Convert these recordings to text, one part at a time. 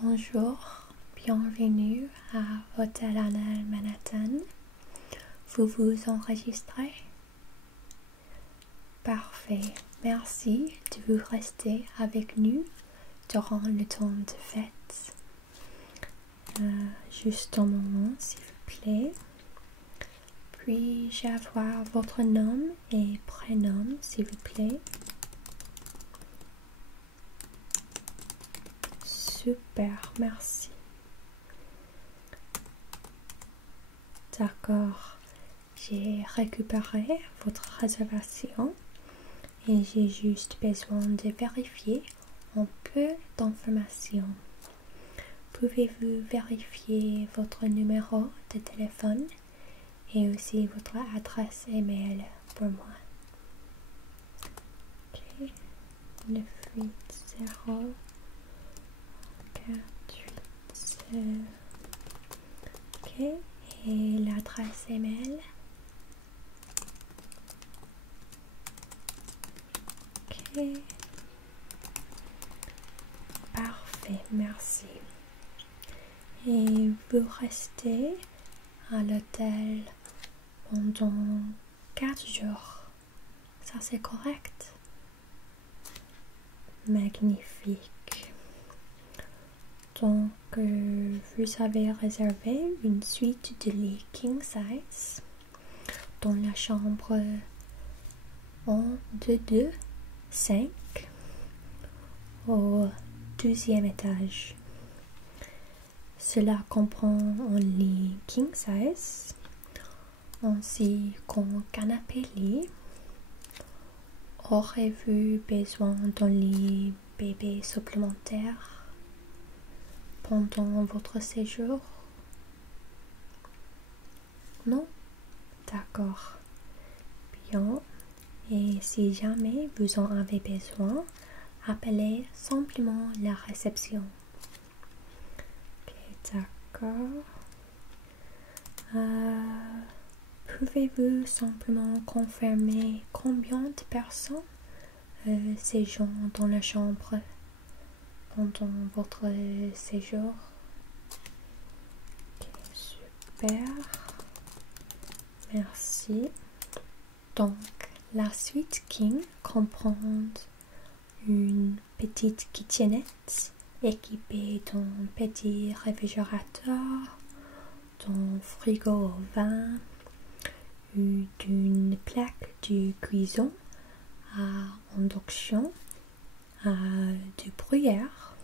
Bonjour, bienvenue à Hôtel Annelle Manhattan. Vous vous enregistrez? Parfait, merci de vous rester avec nous durant le temps de fête. Juste un moment, s'il vous plaît. Puis-je avoir votre nom et prénom, s'il vous plaît? Super, merci. D'accord, j'ai récupéré votre réservation et j'ai juste besoin de vérifier un peu d'informations. Pouvez-vous vérifier votre numéro de téléphone et aussi votre adresse email pour moi? Ok, 980 480. Ok, et l'adresse email? Ok, parfait, merci. Et vous restez à l'hôtel pendant 4 jours. Ça, c'est correct? Magnifique. Donc, vous avez réservé une suite de lit king size dans la chambre 1, 2, 2, 5 au 12e étage. Cela comprend un lit king size ainsi qu'un canapé lit. Aurez-vous besoin d'un lit bébé supplémentaire pendant votre séjour? Non? D'accord. Bien. Et si jamais vous en avez besoin, appelez simplement la réception. Ok, d'accord. Pouvez-vous simplement confirmer combien de personnes séjournent dans la chambre pendant votre séjour? Ok, super. Merci. Donc, la suite King comprend une petite kitchenette équipée d'un petit réfrigérateur, d'un frigo au vin, d'une plaque de cuisson à induction, du gruyère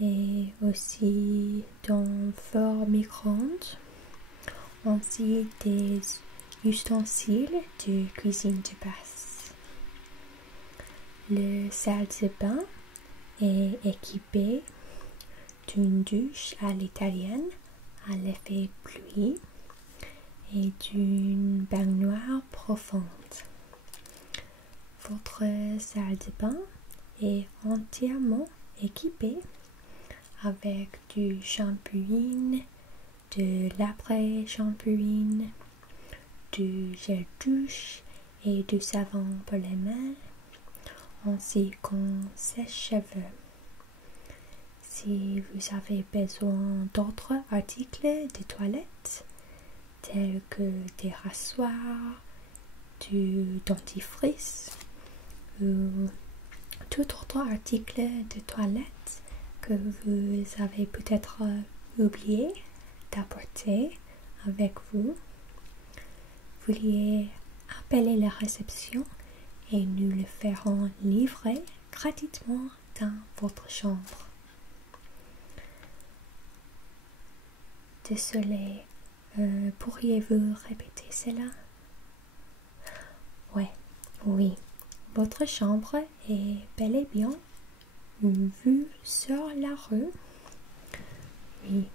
et aussi d'un four micro-ondes, ainsi des ustensiles de cuisine de base. Le salle de bain est équipé d'une douche à l'italienne à l'effet pluie et d'une baignoire profonde. Votre salle de bain est entièrement équipée avec du shampooing, de l'après-shampooing, du gel douche et du savon pour les mains, ainsi qu'un sèche-cheveux. Si vous avez besoin d'autres articles de toilette, tels que des rasoirs, du dentifrice ou tout autre article de toilette que vous avez peut-être oublié d'apporter avec vous, veuillez appeler la réception et nous le ferons livrer gratuitement dans votre chambre. Désolé, pourriez-vous répéter cela? Oui, votre chambre est bel et bien une vue sur la rue. Oui,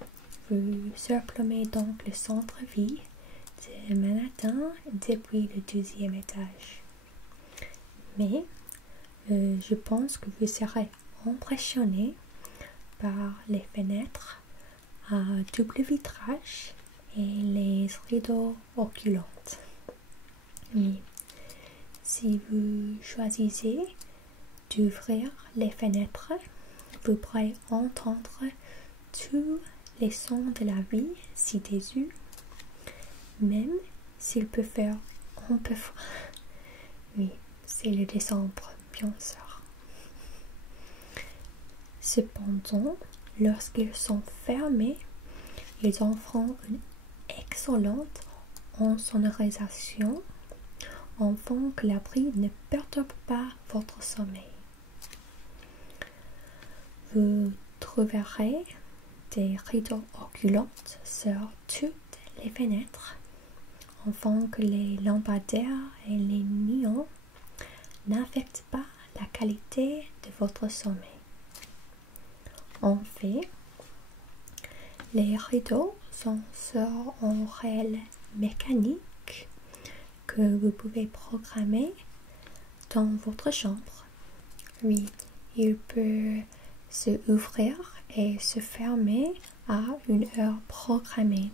vous surplombez donc le centre-ville de Manhattan depuis le 12e étage. Mais je pense que vous serez impressionné par les fenêtres à double vitrage et les rideaux occulantes. Oui. Si vous choisissez d'ouvrir les fenêtres, vous pourrez entendre tous les sons de la vie si déçu, même s'il peut faire un peu froid. Oui, c'est le décembre, bien sûr. Cependant, lorsqu'ils sont fermés, ils offrent une excellente insonorisation afin que l'abri ne perturbe pas votre sommeil. Vous trouverez des rideaux oculants sur toutes les fenêtres afin que les lampadaires et les néons n'affectent pas la qualité de votre sommeil. En fait, les rideaux sont sur un réel mécanique que vous pouvez programmer dans votre chambre. Oui, il peut se ouvrir et se fermer à une heure programmée.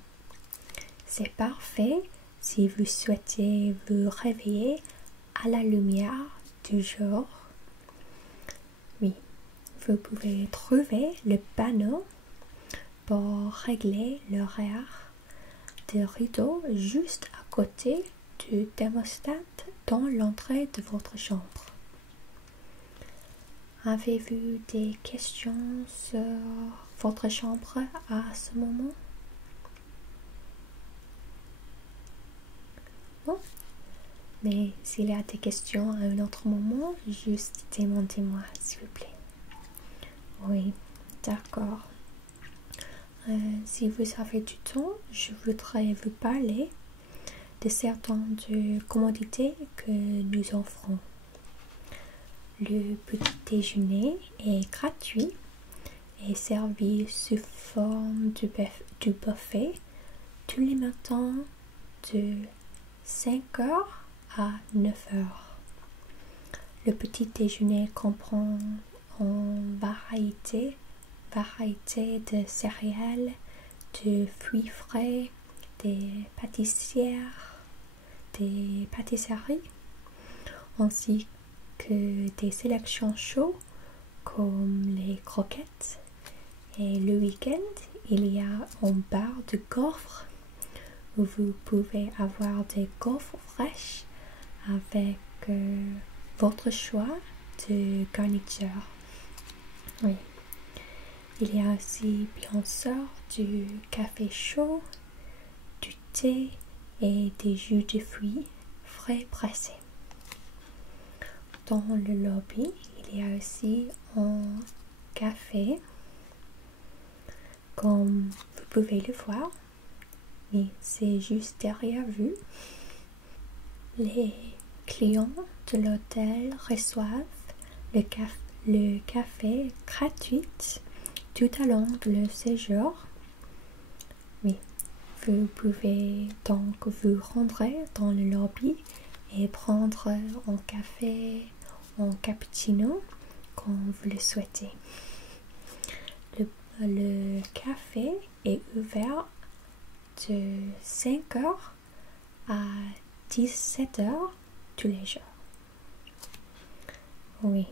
C'est parfait si vous souhaitez vous réveiller à la lumière du jour. Oui, vous pouvez trouver le panneau pour régler l'horaire de rideau juste à côté du thermostat dans l'entrée de votre chambre. Avez-vous des questions sur votre chambre à ce moment? Non? Mais s'il y a des questions à un autre moment, juste demandez-moi s'il vous plaît. Oui, d'accord. Si vous avez du temps, je voudrais vous parler de certaines commodités que nous offrons. Le petit déjeuner est gratuit et servi sous forme du buffet tous les matins de 5h à 9h. Le petit déjeuner comprend une variété de céréales, de fruits frais, des pâtisseries, ainsi que des sélections chaudes comme les croquettes. Et le week-end, il y a un bar de gaufres où vous pouvez avoir des gaufres fraîches avec votre choix de garniture. Oui. Il y a aussi bien sûr du café chaud, du thé et des jus de fruits frais pressés. Dans le lobby, il y a aussi un café, comme vous pouvez le voir, mais c'est juste derrière vous. Les clients de l'hôtel reçoivent le café gratuit tout au long de leur séjour. Oui, vous pouvez donc vous rendre dans le lobby et prendre un café, un cappuccino quand vous le souhaitez. Le café est ouvert de 5h à 17h tous les jours. Oui.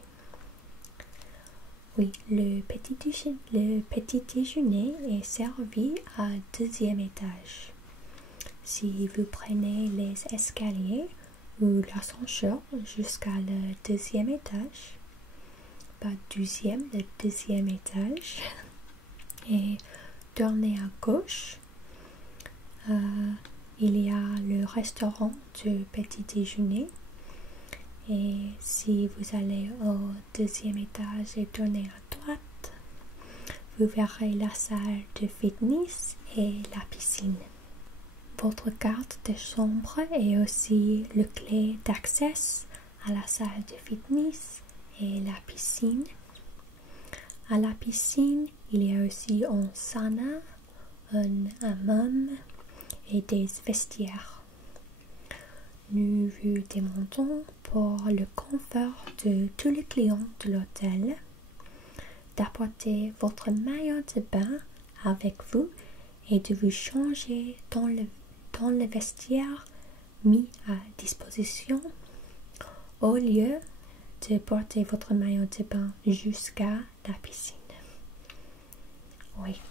Oui, le petit déjeuner est servi à 2e étage. Si vous prenez les escaliers ou l'ascenseur jusqu'à le 2e étage, pas 12e, le 2e étage, et tournez à gauche, il y a le restaurant du petit déjeuner. Et si vous allez au 2e étage et tournez à droite, vous verrez la salle de fitness et la piscine. Votre carte de chambre est aussi le clé d'accès à la salle de fitness et la piscine. À la piscine, il y a aussi un sauna, un hammam et des vestiaires. Nous vous demandons pour le confort de tous les clients de l'hôtel d'apporter votre maillot de bain avec vous et de vous changer dans le vestiaire mis à disposition au lieu de porter votre maillot de bain jusqu'à la piscine. Oui.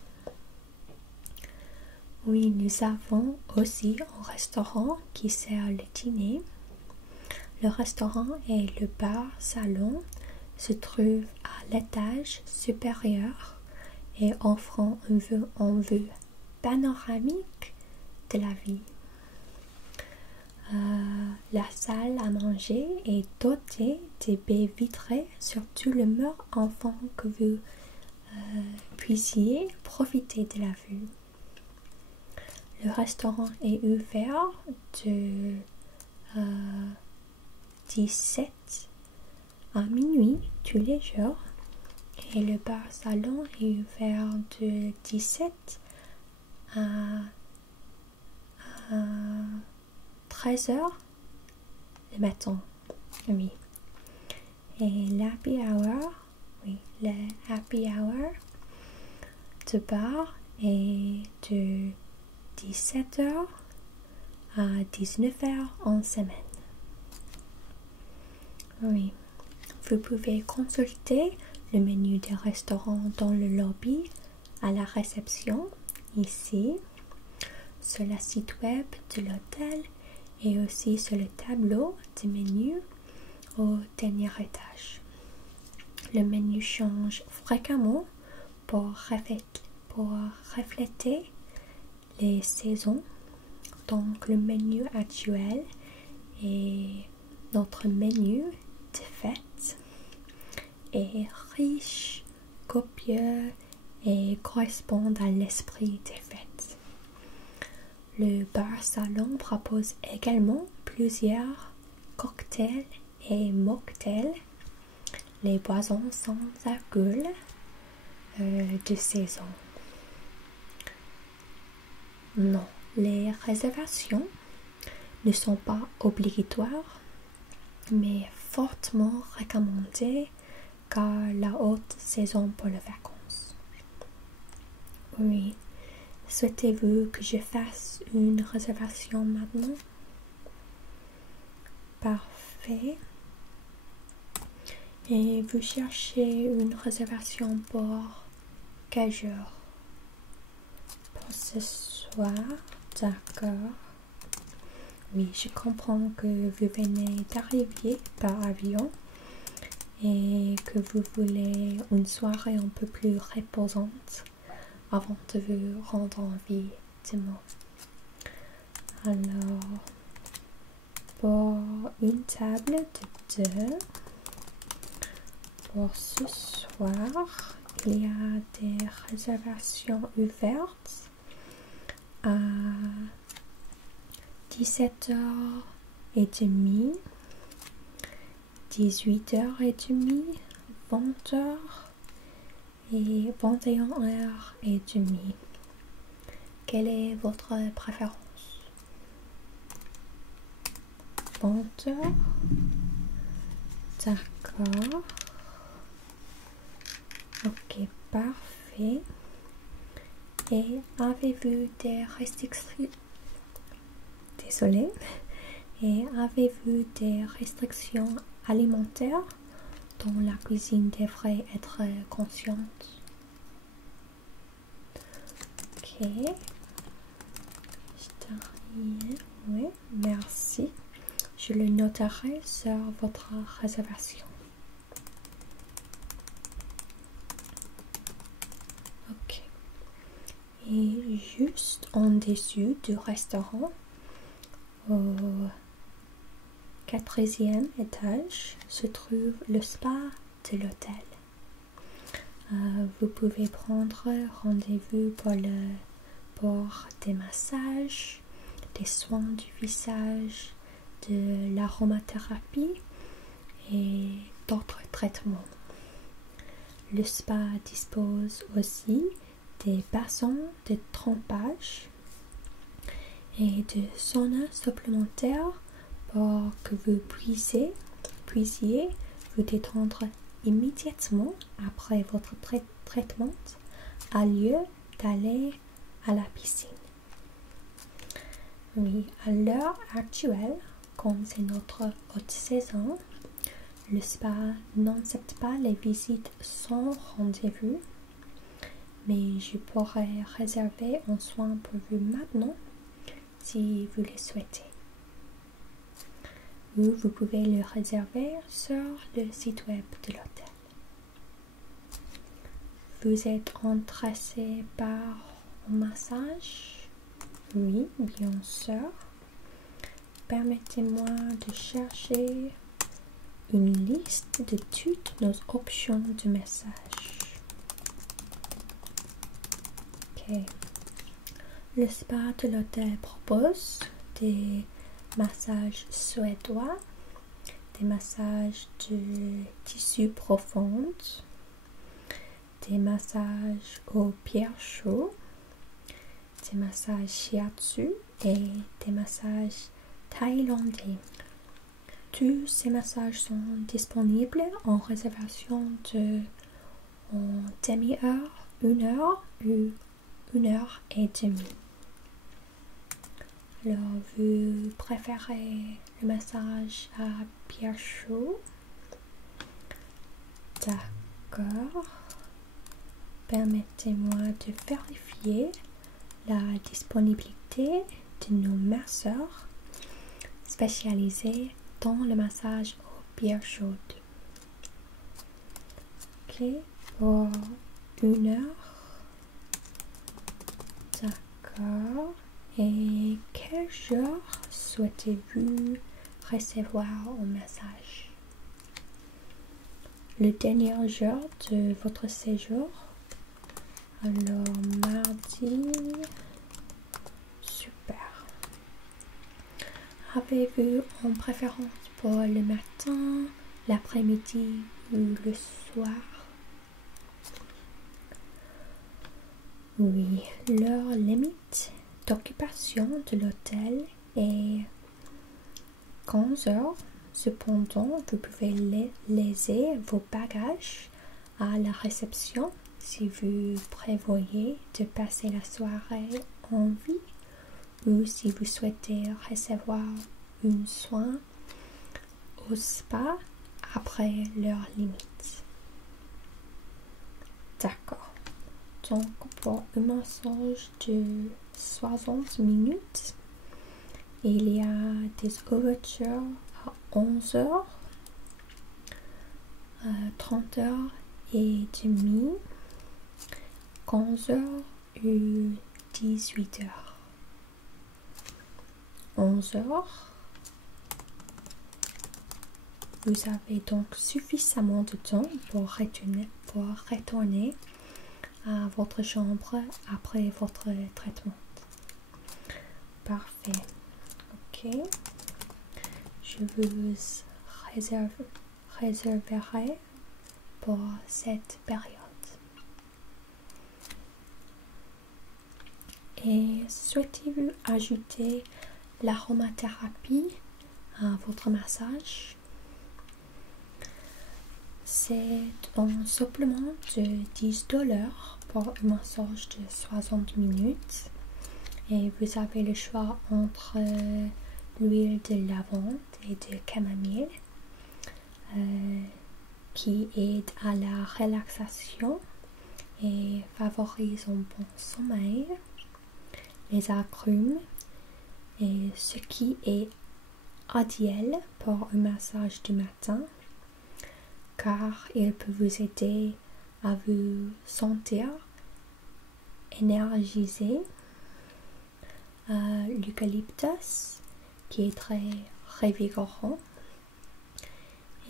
Oui, nous avons aussi un restaurant qui sert le dîner. Le restaurant et le bar-salon se trouvent à l'étage supérieur et offrant une vue panoramique de la ville. La salle à manger est dotée de baies vitrées sur tout le mur afin que vous puissiez profiter de la vue. Le restaurant est ouvert de 17 à minuit tous les jours et le bar-salon est ouvert de 17 à 13 heures le matin. Oui. Et l'happy hour, oui, le happy hour de bar est de 17 heures à 19 heures en semaine. Oui. Vous pouvez consulter le menu des restaurants dans le lobby à la réception, ici, sur le site web de l'hôtel et aussi sur le tableau de menu au dernier étage. Le menu change fréquemment pour refléter les saisons. Donc le menu actuel est notre menu de fête est riche, copieux et correspond à l'esprit des fêtes. Le bar-salon propose également plusieurs cocktails et mocktails, les boissons sans alcool de saison. Non, les réservations ne sont pas obligatoires, mais fortement recommandées car la haute saison pour les vacances. Oui, souhaitez-vous que je fasse une réservation maintenant? Parfait. Et vous cherchez une réservation pour quel jour? Pour ce soir, d'accord. Oui, je comprends que vous venez d'arriver par avion et que vous voulez une soirée un peu plus reposante avant de vous rendre en vie demain. Alors, pour une table de 2, pour ce soir, il y a des réservations ouvertes à 17h30, 18h30, 20h et 21h30. Quelle est votre préférence? 20h. D'accord. Ok, parfait. Et avez-vous des restrictions? Désolée. Et avez-vous des restrictions alimentaires dont la cuisine devrait être consciente? Ok. Oui, merci. Je le noterai sur votre réservation. Ok. Et juste en dessous du restaurant, au 4e étage, se trouve le spa de l'hôtel. Vous pouvez prendre rendez-vous pour des massages, des soins du visage, de l'aromathérapie et d'autres traitements. Le spa dispose aussi des bassins de trempage et de saunas supplémentaires pour que vous puissiez vous détendre immédiatement après votre traitement à lieu d'aller à la piscine. Oui, à l'heure actuelle, comme c'est notre haute saison, le spa n'accepte pas les visites sans rendez-vous, mais je pourrais réserver un soin pour vous maintenant si vous le souhaitez. Ou vous pouvez le réserver sur le site web de l'hôtel. Vous êtes intéressé par un massage? Oui, bien sûr. Permettez-moi de chercher une liste de toutes nos options de massage. Ok. Le spa de l'hôtel propose des massages suédois, des massages de tissu profond, des massages aux pierres chaudes, des massages shiatsu et des massages thaïlandais. Tous ces massages sont disponibles en réservation de en demi-heure, 1 heure ou 1 heure et demie. Alors, vous préférez le massage à pierre chaude? D'accord. Permettez-moi de vérifier la disponibilité de nos masseurs spécialisés dans le massage aux pierres chaudes. Ok, pour 1 heure. D'accord. Et quel jour souhaitez-vous recevoir un massage? Le dernier jour de votre séjour? Alors, mardi. Super. Avez-vous une préférence pour le matin, l'après-midi ou le soir? Oui, l'heure limite d'occupation de l'hôtel est 15 heures. Cependant, vous pouvez laisser vos bagages à la réception si vous prévoyez de passer la soirée en vie ou si vous souhaitez recevoir un soin au spa après l'heure limite. D'accord. Donc, pour un massage de 60 minutes, il y a des ouvertures à 11 heures, 30 heures et demie, 15 heures et 18 heures. 11 heures. Vous avez donc suffisamment de temps pour retourner à votre chambre après votre traitement. Parfait. Ok. Je vous réserverai pour cette période. Et souhaitez-vous ajouter l'aromathérapie à votre massage? C'est un supplément de $10 pour un massage de 60 minutes. Et vous avez le choix entre l'huile de lavande et de camomille qui aide à la relaxation et favorise un bon sommeil, les agrumes et ce qui est idéal pour un massage du matin car il peut vous aider à vous sentir énergisé. L'eucalyptus qui est très revigorant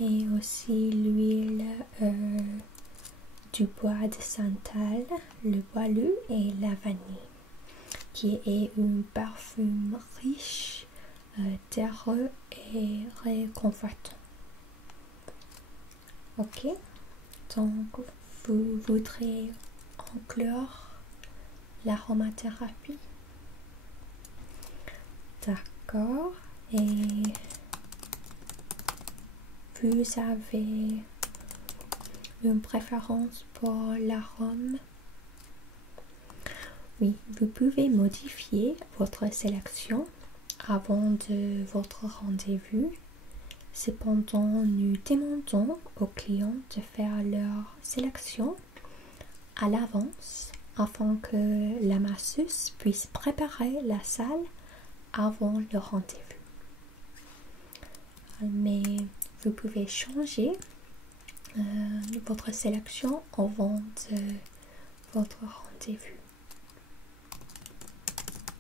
et aussi l'huile du bois de santal, le boilu et la vanille qui est un parfum riche, terreux et réconfortant. Ok, donc vous voudrez inclure l'aromathérapie? D'accord, et vous avez une préférence pour l'arôme? Oui, vous pouvez modifier votre sélection avant de votre rendez-vous. Cependant, nous demandons aux clients de faire leur sélection à l'avance afin que la masseuse puisse préparer la salle avant le rendez-vous. Mais vous pouvez changer votre sélection avant de votre rendez-vous.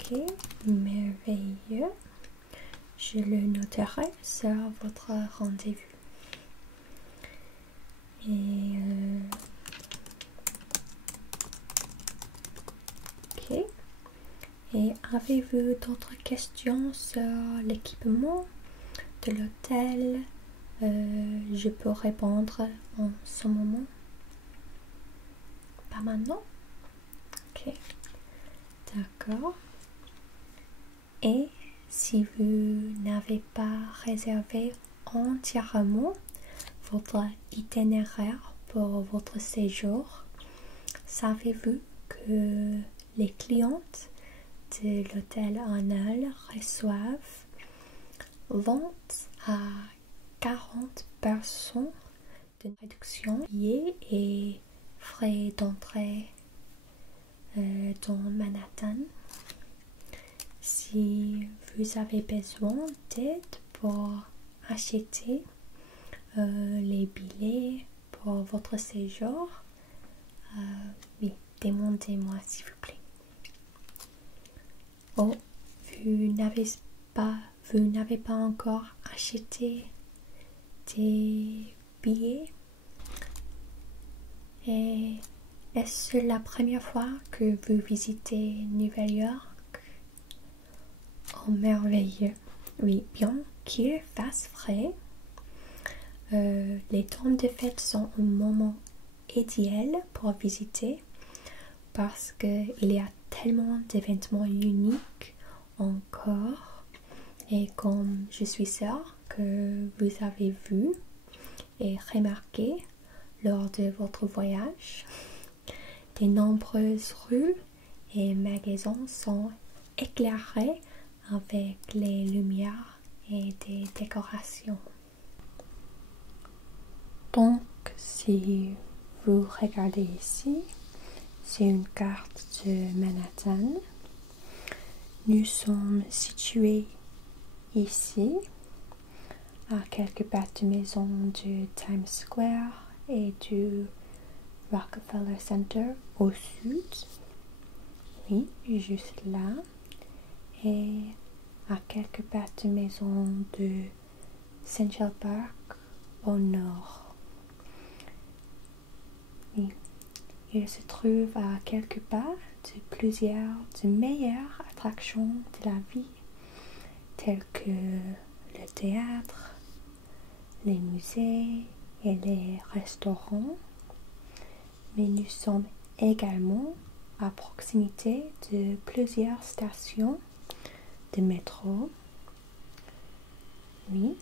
Ok, merveilleux. Je le noterai sur votre rendez-vous. Ok. Et avez-vous d'autres questions sur l'équipement de l'hôtel? Je peux répondre en ce moment. Pas maintenant? Ok. D'accord. Et si vous n'avez pas réservé entièrement votre itinéraire pour votre séjour, savez-vous que les clientes de l'hôtel Arnal reçoivent vente à 40% de réduction billets et frais d'entrée dans Manhattan? Si vous avez besoin d'aide pour acheter les billets pour votre séjour, oui, demandez-moi s'il vous plaît. Oh, vous n'avez pas encore acheté des billets? Et est-ce la première fois que vous visitez Nouvelle-York? Oh, merveilleux. Oui, bien qu'il fasse frais, les temps de fête sont un moment idéal pour visiter parce qu'il y a tellement d'événements uniques encore, et comme je suis sûre que vous avez vu et remarqué lors de votre voyage, de nombreuses rues et magasins sont éclairés avec les lumières et des décorations. Donc, si vous regardez ici, c'est une carte de Manhattan. Nous sommes situés ici, à quelques pas de maison du Times Square et du Rockefeller Center au sud. Oui, juste là. Et à quelques pas de maison de Central Park au nord. Oui. Il se trouve à quelques pas de plusieurs des meilleures attractions de la vie, telles que le théâtre, les musées et les restaurants. Mais nous sommes également à proximité de plusieurs stations de métro. Oui.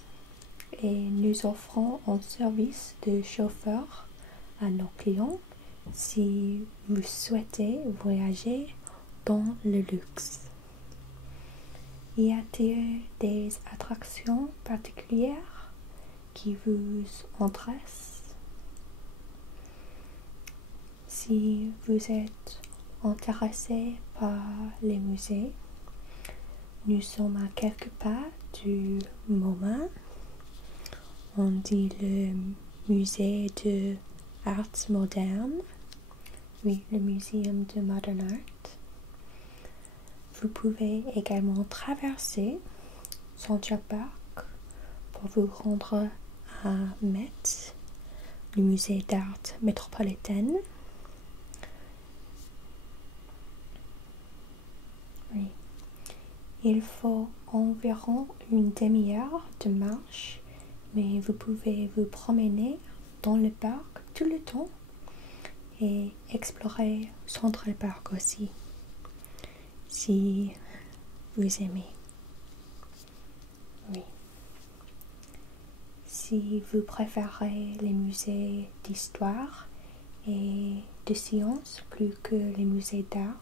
Et nous offrons un service de chauffeur à nos clients si vous souhaitez voyager dans le luxe. Y a-t-il des attractions particulières qui vous intéressent? Si vous êtes intéressé par les musées, nous sommes à quelques pas du MoMA. On dit le musée de art moderne. Oui, le Museum de Modern Art. Vous pouvez également traverser Central Park pour vous rendre à Met, le musée d'art métropolitaine. Oui. Il faut environ une demi-heure de marche, mais vous pouvez vous promener dans le parc tout le temps et explorer Central Park aussi, si vous aimez. Oui. Si vous préférez les musées d'histoire et de sciences plus que les musées d'art,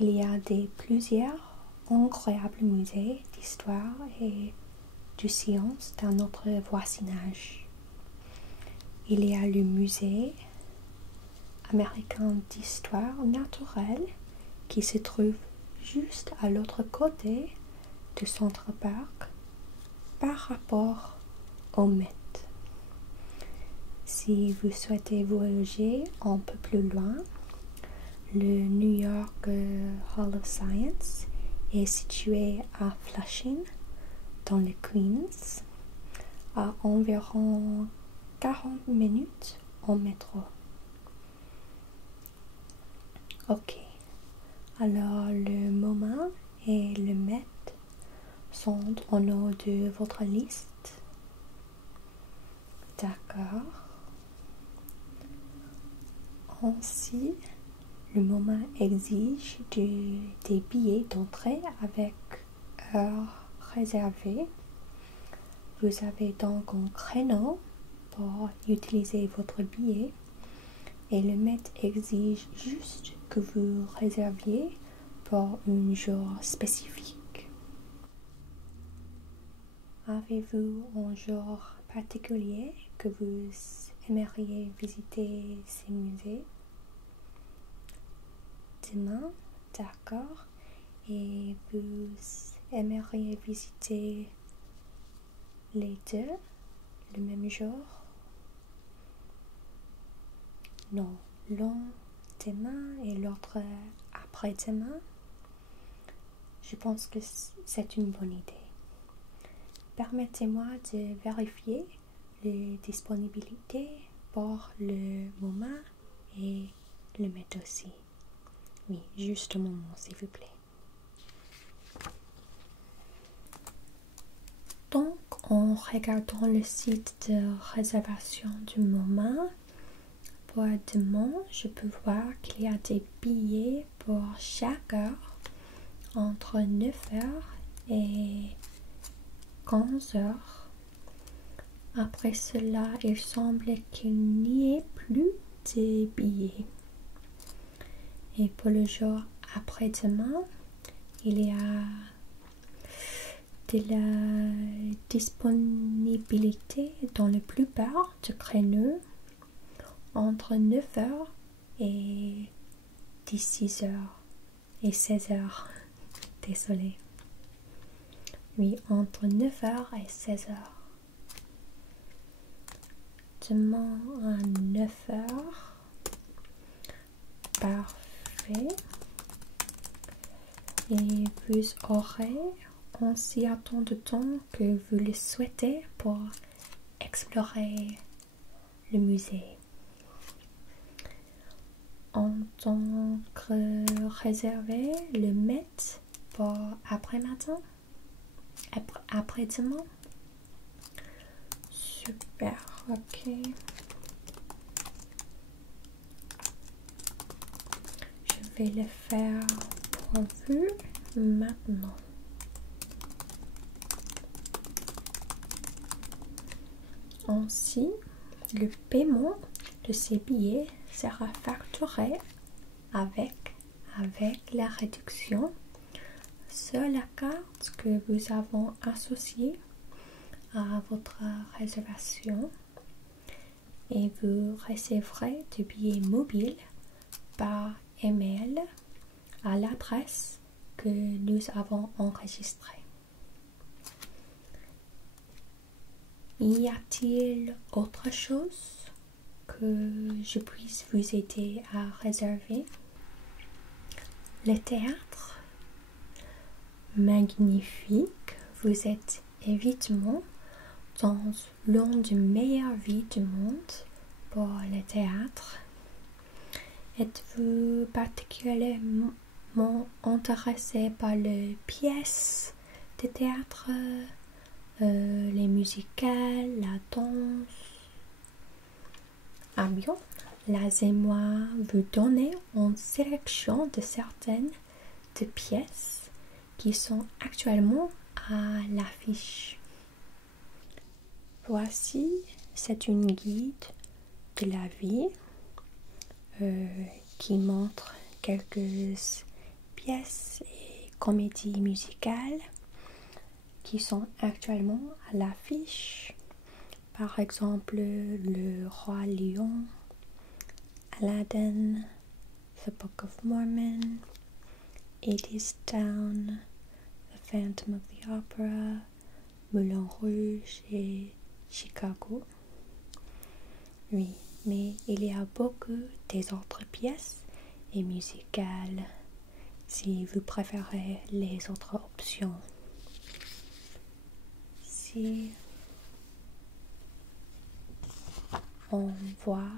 il y a plusieurs incroyables musées d'histoire et de sciences dans notre voisinage. Il y a le musée américain d'histoire naturelle qui se trouve juste à l'autre côté du Central Park par rapport au Met. Si vous souhaitez voyager un peu plus loin, le New York Hall of Science est situé à Flushing, dans le Queens, à environ 40 minutes en métro. Ok, alors le MoMA et le Met sont en haut de votre liste. D'accord. Ainsi, le MoMA exige des billets d'entrée avec heure réservée. Vous avez donc un créneau pour utiliser votre billet et le Met exige juste que vous réserviez pour un jour spécifique. Avez-vous un jour particulier que vous aimeriez visiter ces musées? Demain, d'accord. Et vous aimeriez visiter les deux le même jour? Non, l'un demain et l'autre après-demain. Je pense que c'est une bonne idée. Permettez-moi de vérifier les disponibilités pour le MoMA et le Met aussi. Oui, juste un moment, s'il vous plaît. Donc, en regardant le site de réservation du MoMA, pour demain, je peux voir qu'il y a des billets pour chaque heure entre 9h et 15h. Après cela, il semble qu'il n'y ait plus de billets. Et pour le jour après-demain, il y a de la disponibilité dans la plupart des créneaux entre 9h et 16h et 16h. Désolée. Oui, entre 9h et 16h. Demain à 9h. Parfait. Et vous aurez aussi autant de temps que vous le souhaitez pour explorer le musée. En tant que réservé le Met pour après-matin, après-demain. Super, ok. Je vais le faire pour vous maintenant. Ainsi, le paiement de ces billets sera facturé avec la réduction sur la carte que vous avons associée à votre réservation et vous recevrez des billets mobiles par email à l'adresse que nous avons enregistrée. Y a-t-il autre chose que je puisse vous aider à réserver? Le théâtre, magnifique. Vous êtes évidemment dans l'une des meilleures villes du monde pour le théâtre. Êtes-vous particulièrement intéressé par les pièces de théâtre, les musicales, la danse? Ah bien, laissez-moi vous donner une sélection de certaines des pièces qui sont actuellement à l'affiche. Voici, c'est une guide de la vie qui montre quelques pièces et comédies musicales qui sont actuellement à l'affiche. Par exemple, Le Roi Lion, Aladdin, The Book of Mormon, Hadestown, The Phantom of the Opera, Moulin Rouge et Chicago. Oui, mais il y a beaucoup des autres pièces et musicales si vous préférez les autres options. Si on voit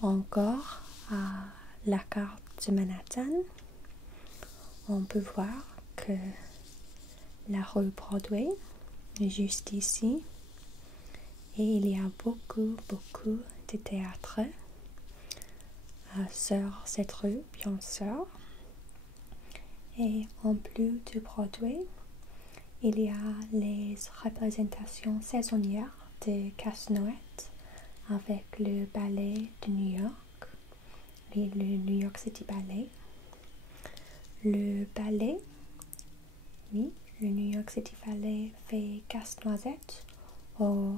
encore à la carte de Manhattan, on peut voir que la rue Broadway est juste ici et il y a beaucoup de théâtres sur cette rue, bien sûr. Et en plus de Broadway, il y a les représentations saisonnières de Casse-Noël avec le ballet de New York, le New York City Ballet. Le ballet, oui, le New York City Ballet fait Casse-Noisette au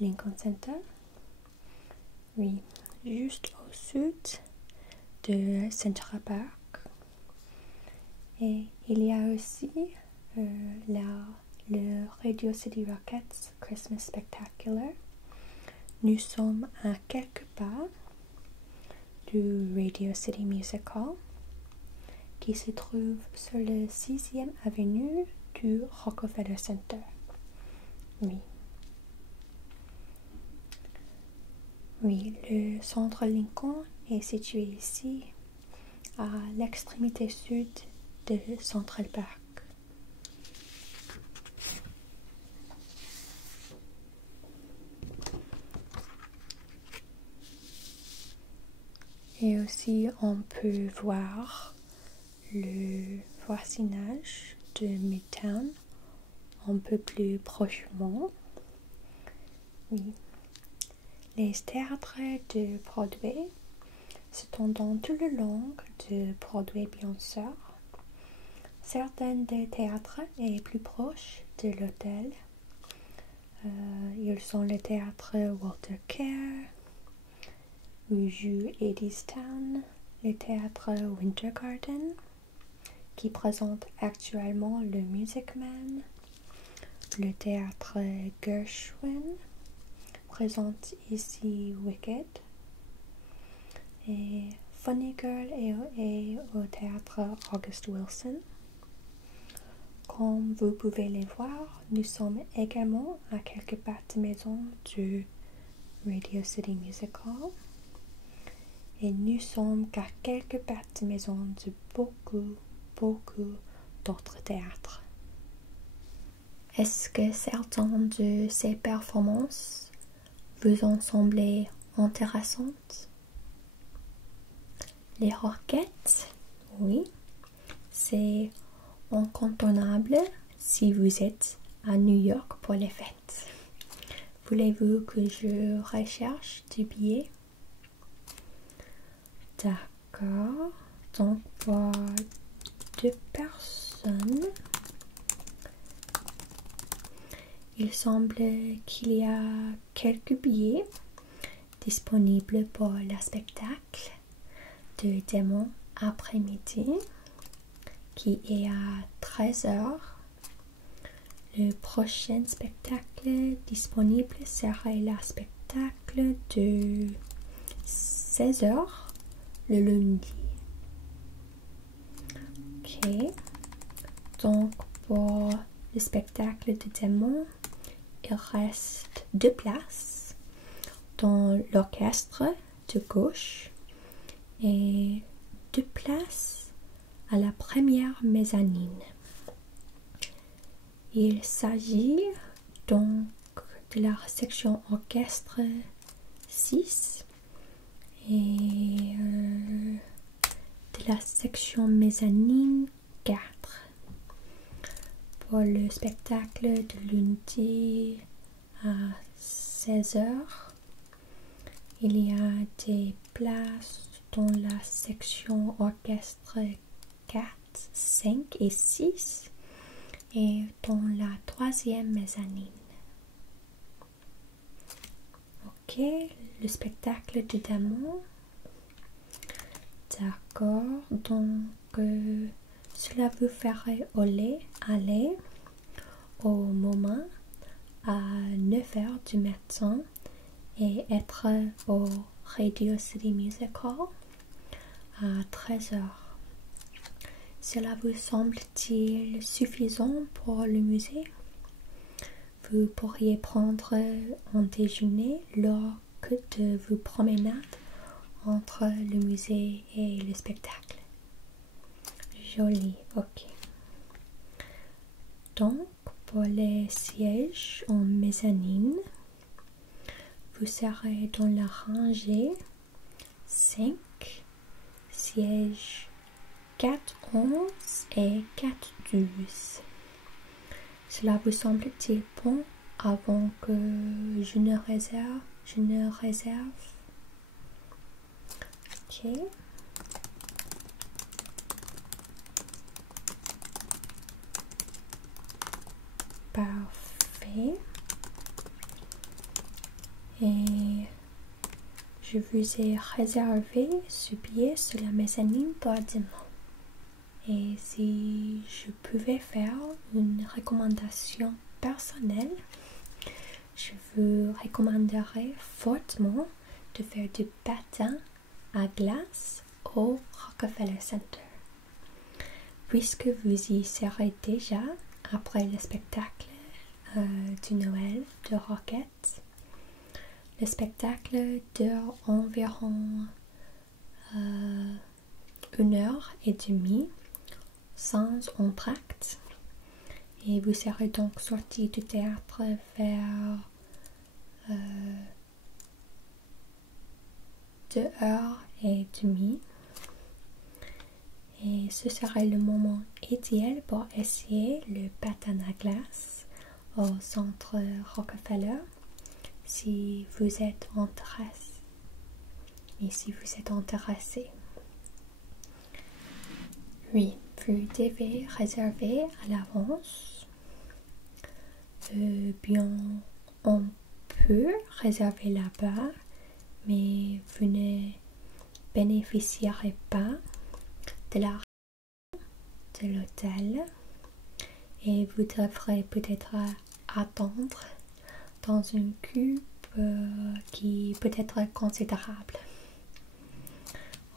Lincoln Center, oui, juste au sud de Central Park. Et il y a aussi le Radio City Rockets Christmas Spectacular. Nous sommes à quelques pas du Radio City Music Hall qui se trouve sur le 6e avenue du Rockefeller Center. Oui. Oui, le centre Lincoln est situé ici, à l'extrémité sud de Central Park. Et aussi, on peut voir le voisinage de Midtown un peu plus prochement. Oui. Les théâtres de Broadway se tendent tout le long de Broadway, bien sûr. Certains des théâtres sont plus proches de l'hôtel. Ils sont le théâtre Walter Kerr, où joue Hadestown, le théâtre Winter Garden, qui présente actuellement le Music Man, le théâtre Gershwin présente ici Wicked, et Funny Girl est au théâtre August Wilson. Comme vous pouvez les voir, nous sommes également à quelques bâtiments du Radio City Music Hall. Et nous sommes qu'à quelques bâtiments de beaucoup d'autres théâtres. Est-ce que certaines de ces performances vous ont semblé intéressantes? Les Rockets, oui, c'est incontournable si vous êtes à New York pour les fêtes. Voulez-vous que je recherche du billet? D'accord, donc pour 2 personnes, il semble qu'il y a quelques billets disponibles pour le spectacle de demain après-midi qui est à 13h. Le prochain spectacle disponible serait le spectacle de 16h le lundi. Ok, donc pour le spectacle de demain, il reste 2 places dans l'orchestre de gauche et 2 places à la première mezzanine. Il s'agit donc de la section orchestre 6 et de la section mezzanine 4. Pour le spectacle de lundi à 16h, il y a des places dans la section orchestre 4, 5 et 6 et dans la 3e mezzanine. Ok. Ok, le spectacle de Damon. D'accord, donc cela vous ferait aller au moment à 9 h du matin et être au Radio City Music Hall à 13 h. Cela vous semble-t-il suffisant pour le musée? Vous pourriez prendre un déjeuner lors de vos promenades entre le musée et le spectacle. Joli, ok. Donc, pour les sièges en mezzanine, vous serez dans la rangée 5, sièges 4-11 et 4-12. Cela vous semble-t-il bon avant que je ne réserve? Ok. Parfait. Et je vous ai réservé ce billet sur la mezzanine pour demain. Et si je pouvais faire une recommandation personnelle, je vous recommanderais fortement de faire du patin à glace au Rockefeller Center. Puisque vous y serez déjà après le spectacle du Noël de Rockets, le spectacle dure environ 1h30 sans entracte et vous serez donc sorti du théâtre vers 2h30 et ce serait le moment idéal pour essayer le patin à glace au centre Rockefeller si vous êtes intéressé. Oui, vous devez réserver à l'avance. Bien, on peut réserver là-bas, mais vous ne bénéficierez pas de la de l'hôtel et vous devrez peut-être attendre dans une queue qui peut être considérable.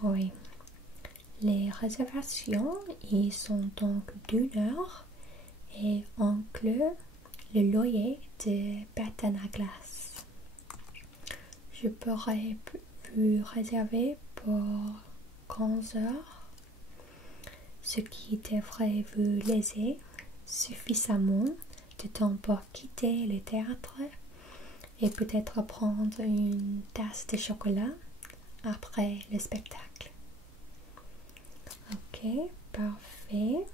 Oui. Les réservations y sont donc d'1 heure et incluent le loyer de patin à glace. Je pourrais vous réserver pour 15 heures, ce qui devrait vous laisser suffisamment de temps pour quitter le théâtre et peut-être prendre une tasse de chocolat après le spectacle. Ok, parfait.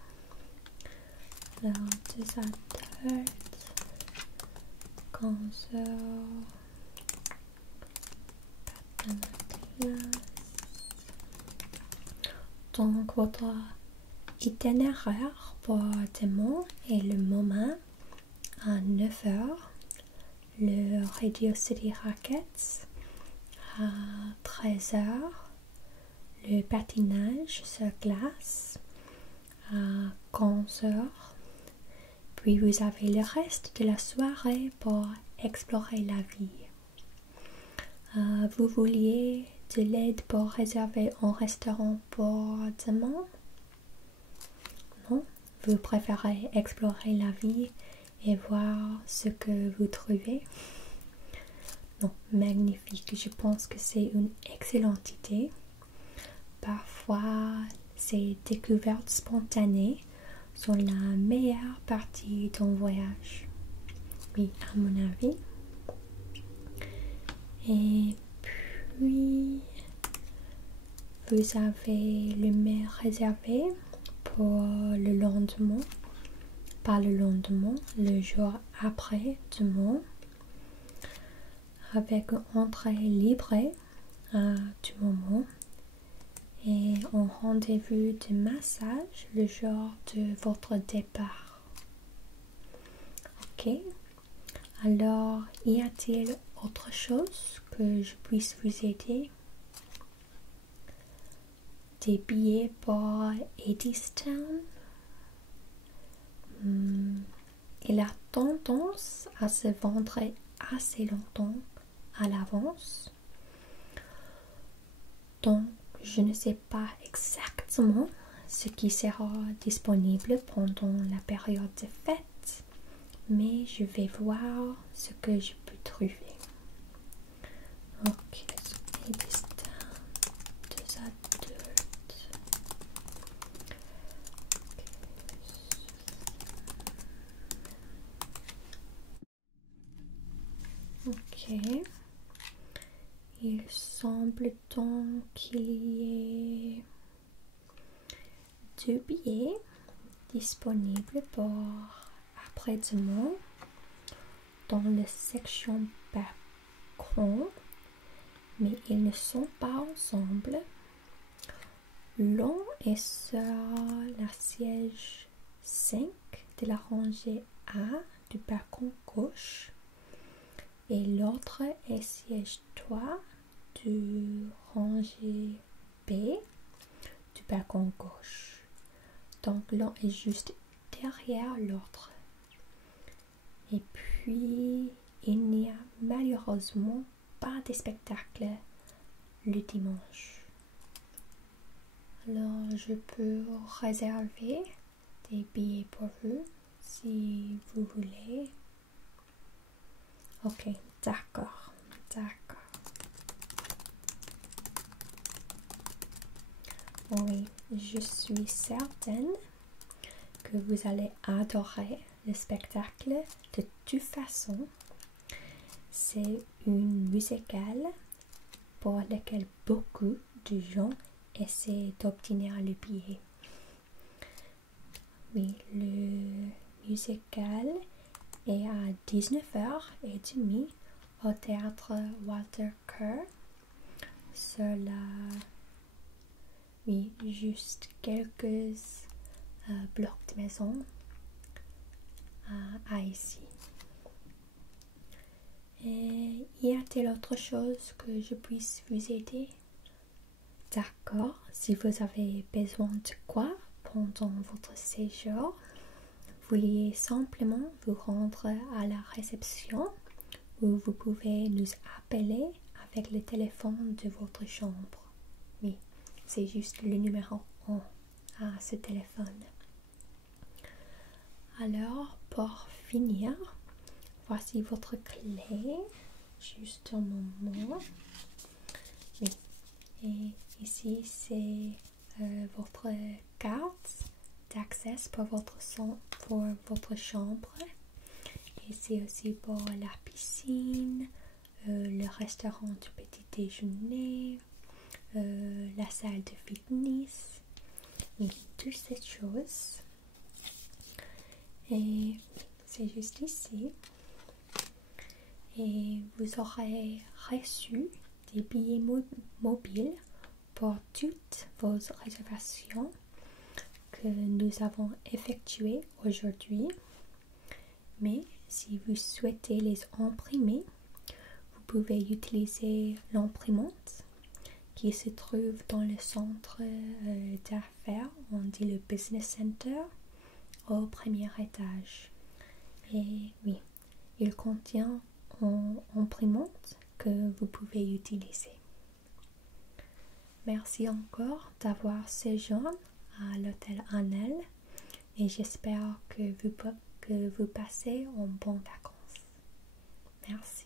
Alors, 2 adultes, 15 heures, patin à glace. Donc, votre itinéraire pour demain est le moment à 9 heures, le Radio City Rockets à 13 heures, le patinage sur glace à 15 heures, puis vous avez le reste de la soirée pour explorer la ville. Vous vouliez de l'aide pour réserver un restaurant pour demain? Non? Vous préférez explorer la ville et voir ce que vous trouvez? Non, magnifique. Je pense que c'est une excellente idée. Parfois, ces découvertes spontanées sont la meilleure partie d'un voyage. Oui, à mon avis. Et puis, vous avez le mets réservé pour le lendemain. Pas le lendemain, le jour après demain. Avec une entrée libre du moment. Et un rendez-vous de massage le jour de votre départ. Ok. Alors, y a-t-il autre chose que je puisse vous aider? Des billets pour Eddystone. Il a tendance à se vendre assez longtemps à l'avance. Donc, je ne sais pas exactement ce qui sera disponible pendant la période de fête, mais je vais voir ce que je peux trouver. Ok, Eddystone, 2 adultes. Ok. Il semble donc qu'il y ait 2 billets disponibles pour après-demain dans la section balcon, mais ils ne sont pas ensemble. L'un est sur la siège 5 de la rangée A du balcon gauche et l'autre est siège 3 du rangée B du balcon gauche. Donc l'un est juste derrière l'autre. Et puis il n'y a malheureusement pas de spectacle le dimanche. Alors je peux réserver des billets pour vous si vous voulez. Ok, d'accord. Oui, je suis certaine que vous allez adorer le spectacle. De toute façon, c'est une musicale pour laquelle beaucoup de gens essaient d'obtenir le billet. Oui, le musical est à 19h30 au théâtre Walter Kerr sur juste quelques blocs de maison à ici. Et y a-t-il autre chose que je puisse vous aider? D'accord, si vous avez besoin de quoi pendant votre séjour, veuillez simplement vous rendre à la réception ou vous pouvez nous appeler avec le téléphone de votre chambre. Oui, c'est juste le numéro 1 à ce téléphone. Alors, pour finir, voici votre clé. Juste un moment. Oui. Et ici, c'est votre carte d'accès pour votre chambre. Et c'est aussi pour la piscine, le restaurant du petit déjeuner, la salle de fitness, et toutes ces choses. Et c'est juste ici. Et vous aurez reçu des billets mobiles pour toutes vos réservations que nous avons effectuées aujourd'hui. Mais si vous souhaitez les imprimer, vous pouvez utiliser l'imprimante qui se trouve dans le centre d'affaires, on dit le Business Center, au premier étage. Et oui, il contient une imprimante que vous pouvez utiliser. Merci encore d'avoir séjourné à l'hôtel Annelle et j'espère que vous passez en bonnes vacances. Merci.